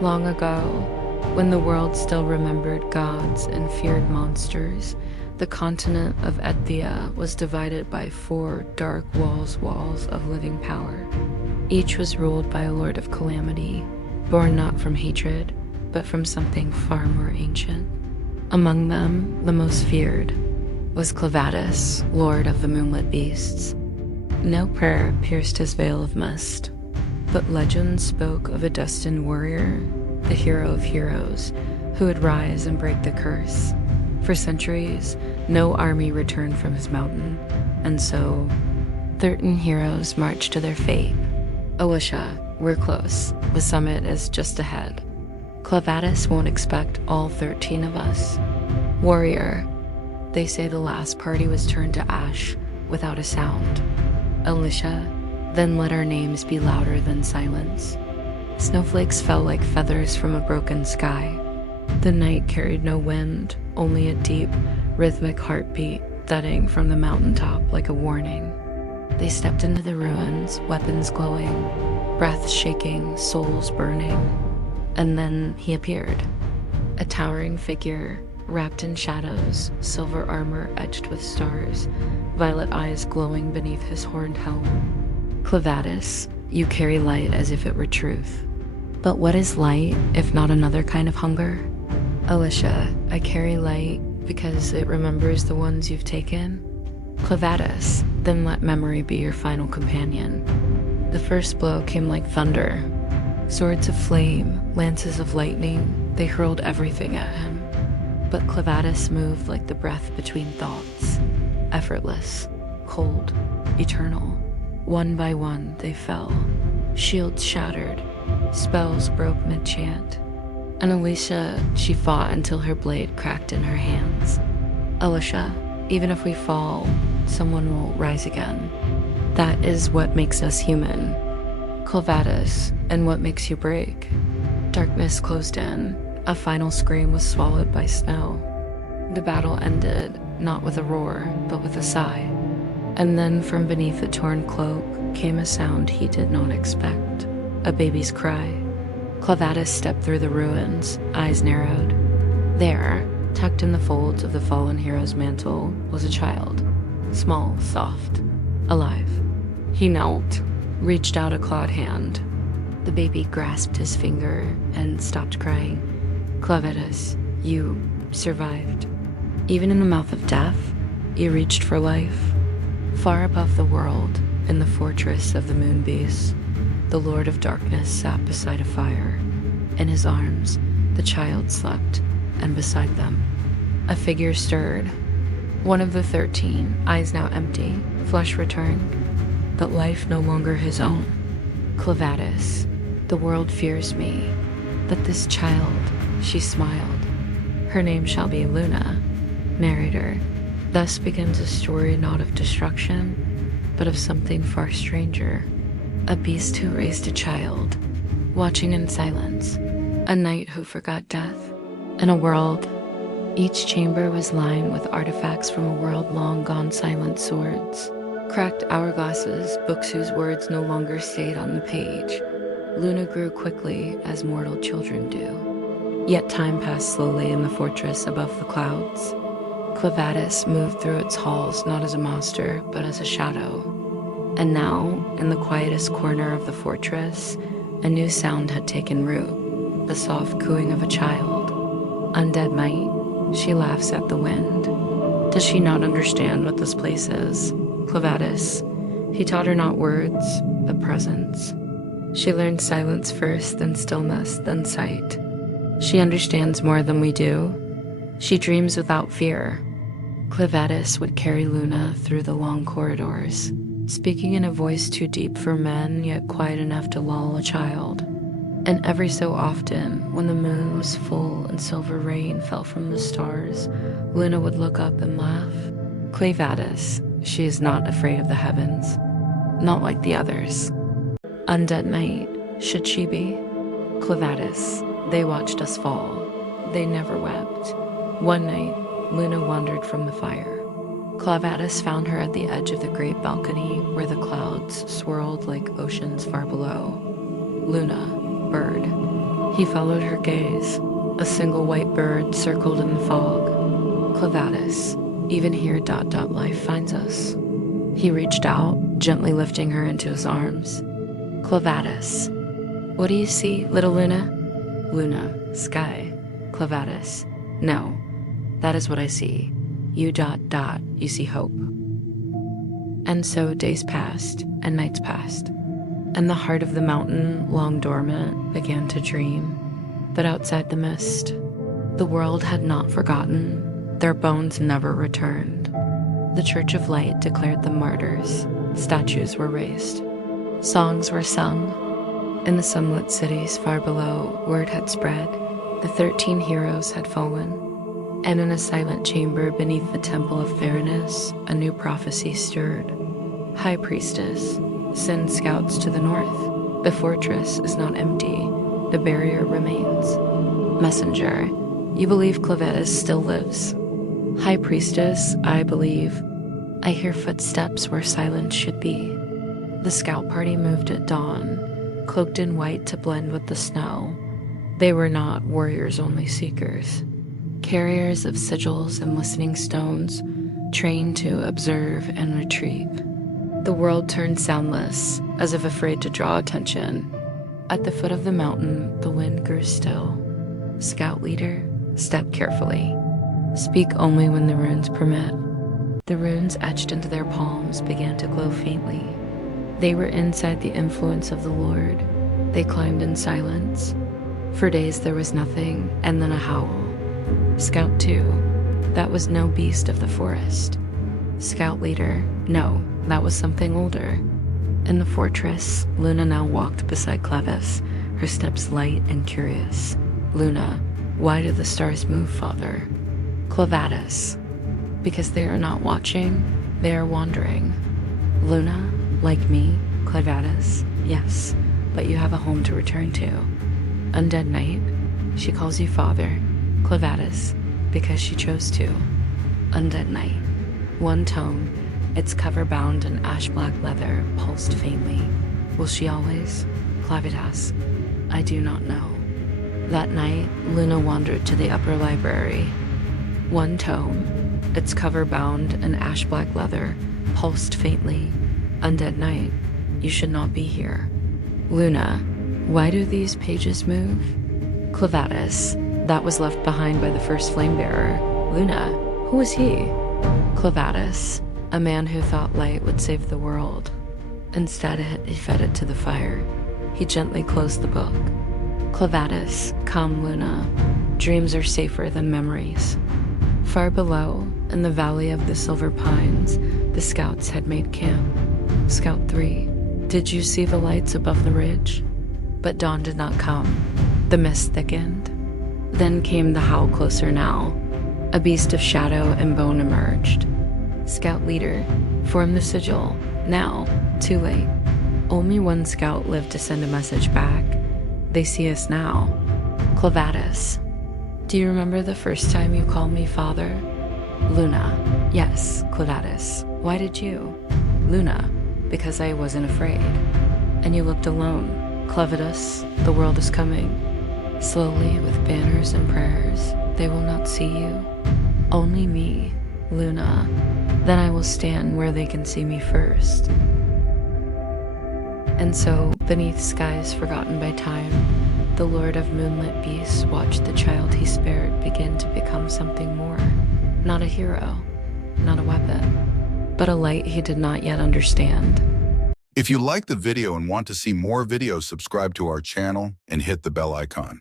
Long ago, when the world still remembered gods and feared monsters, the continent of Ethia was divided by 4 dark walls of living power. Each was ruled by a lord of calamity, born not from hatred, but from something far more ancient. Among them, the most feared was Clevatess, lord of the moonlit beasts. No prayer pierced his veil of mist, but legend spoke of a destined warrior, the hero of heroes, who would rise and break the curse. For centuries, no army returned from his mountain, and so 13 heroes marched to their fate. Alicia, we're close. The summit is just ahead. Clevatess won't expect all 13 of us. Warrior, they say the last party was turned to ash without a sound. Alicia, then let our names be louder than silence. Snowflakes fell like feathers from a broken sky. The night carried no wind, only a deep, rhythmic heartbeat thudding from the mountaintop like a warning. They stepped into the ruins, weapons glowing, breath shaking, souls burning. And then he appeared. A towering figure, wrapped in shadows, silver armor edged with stars, violet eyes glowing beneath his horned helm. Clevatess, you carry light as if it were truth. But what is light if not another kind of hunger? Alicia, I carry light because it remembers the ones you've taken. Clevatess, then let memory be your final companion. The first blow came like thunder. Swords of flame, lances of lightning, they hurled everything at him. But Clevatess moved like the breath between thoughts. Effortless, cold, eternal. One by one, they fell. Shields shattered. Spells broke mid-chant. And Alicia, she fought until her blade cracked in her hands. Alicia, even if we fall, someone will rise again. That is what makes us human. Clevatess, and what makes you break? Darkness closed in. A final scream was swallowed by snow. The battle ended, not with a roar, but with a sigh. And then from beneath a torn cloak came a sound he did not expect. A baby's cry. Clevatess stepped through the ruins, eyes narrowed. There, tucked in the folds of the fallen hero's mantle, was a child. Small, soft, alive. He knelt, reached out a clawed hand. The baby grasped his finger and stopped crying. Clevatess, you survived. Even in the mouth of death, you reached for life. Far above the world, in the fortress of the moon beasts, the Lord of Darkness sat beside a fire. In his arms, the child slept, and beside them, a figure stirred. One of the 13, eyes now empty, flesh returned, but life no longer his own. Clevatess, the world fears me, but this child, she smiled. Her name shall be Luna. Narrator, thus begins a story not of destruction, but of something far stranger. A beast who raised a child, watching in silence. A knight who forgot death. In a world, each chamber was lined with artifacts from a world long gone silent, swords, cracked hourglasses, books whose words no longer stayed on the page. Luna grew quickly, as mortal children do. Yet time passed slowly in the fortress above the clouds. Clevatess moved through its halls not as a monster, but as a shadow. And now, in the quietest corner of the fortress, a new sound had taken root, the soft cooing of a child. Undead might, she laughs at the wind. Does she not understand what this place is? Clevatess, he taught her not words, but presence. She learned silence first, then stillness, then sight. She understands more than we do. She dreams without fear. Clevatess would carry Luna through the long corridors, speaking in a voice too deep for men, yet quiet enough to lull a child. And every so often, when the moon was full and silver rain fell from the stars, Luna would look up and laugh. Clevatess, she is not afraid of the heavens, not like the others. Undead Knight, should she be? Clevatess, they watched us fall. They never wept. One night, Luna wandered from the fire. Clevatess found her at the edge of the great balcony where the clouds swirled like oceans far below. Luna, bird, He followed her gaze. A single white bird circled in the fog. Clevatess, even here ... life finds us. He reached out, gently lifting her into his arms. Clevatess. What do you see, little Luna? Luna, sky. Clevatess. No, that is what I see. You ... you see hope. And so days passed, and nights passed, and the heart of the mountain, long dormant, began to dream. But outside the mist, the world had not forgotten. Their bones never returned. The Church of Light declared them martyrs. Statues were raised. Songs were sung. In the sunlit cities far below, word had spread. The 13 heroes had fallen. And in a silent chamber beneath the Temple of Fairness, a new prophecy stirred. High Priestess, send scouts to the north. The fortress is not empty. The barrier remains. Messenger, you believe Clevatess still lives. High Priestess, I believe. I hear footsteps where silence should be. The scout party moved at dawn, cloaked in white to blend with the snow. They were not warriors, only seekers. Carriers of sigils and listening stones, trained to observe and retrieve. The world turned soundless, as if afraid to draw attention. At the foot of the mountain, the wind grew still. Scout leader, step carefully. Speak only when the runes permit. The runes etched into their palms began to glow faintly. They were inside the influence of the Lord. They climbed in silence. For days there was nothing, and then a howl. Scout 2, that was no beast of the forest. Scout leader, no, that was something older. In the fortress, Luna now walked beside Clevatess, her steps light and curious. Luna, why do the stars move, Father? Clevatess, because they are not watching, they are wandering. Luna, like me, Clevatess, yes, but you have a home to return to. Undead Night, she calls you Father. Clevatess, because she chose to. Undead Night, one tome, its cover bound in ash-black leather, pulsed faintly. Will she always? Clevatess, I do not know. That night, Luna wandered to the upper library. One tome, its cover bound in ash-black leather, pulsed faintly. Undead Night, you should not be here. Luna, why do these pages move? Clevatess, that was left behind by the first flame-bearer. Luna, who was he? Clevatess, a man who thought light would save the world. Instead, he fed it to the fire. He gently closed the book. Clevatess, calm Luna. Dreams are safer than memories. Far below, in the valley of the Silver Pines, the scouts had made camp. Scout 3, did you see the lights above the ridge? But dawn did not come. The mist thickened. Then came the howl closer now. A beast of shadow and bone emerged. Scout leader, form the sigil. Now, too late. Only one scout lived to send a message back. They see us now. Clevatess, do you remember the first time you called me Father? Luna, yes, Clevatess. Why did you? Luna, because I wasn't afraid. And you looked alone. Clevatess, the world is coming. Slowly, with banners and prayers, they will not see you. Only me, Luna. Then I will stand where they can see me first. And so, beneath skies forgotten by time, the Lord of moonlit beasts watched the child he spared begin to become something more. Not a hero, not a weapon, but a light he did not yet understand. If you like the video and want to see more videos, subscribe to our channel and hit the bell icon.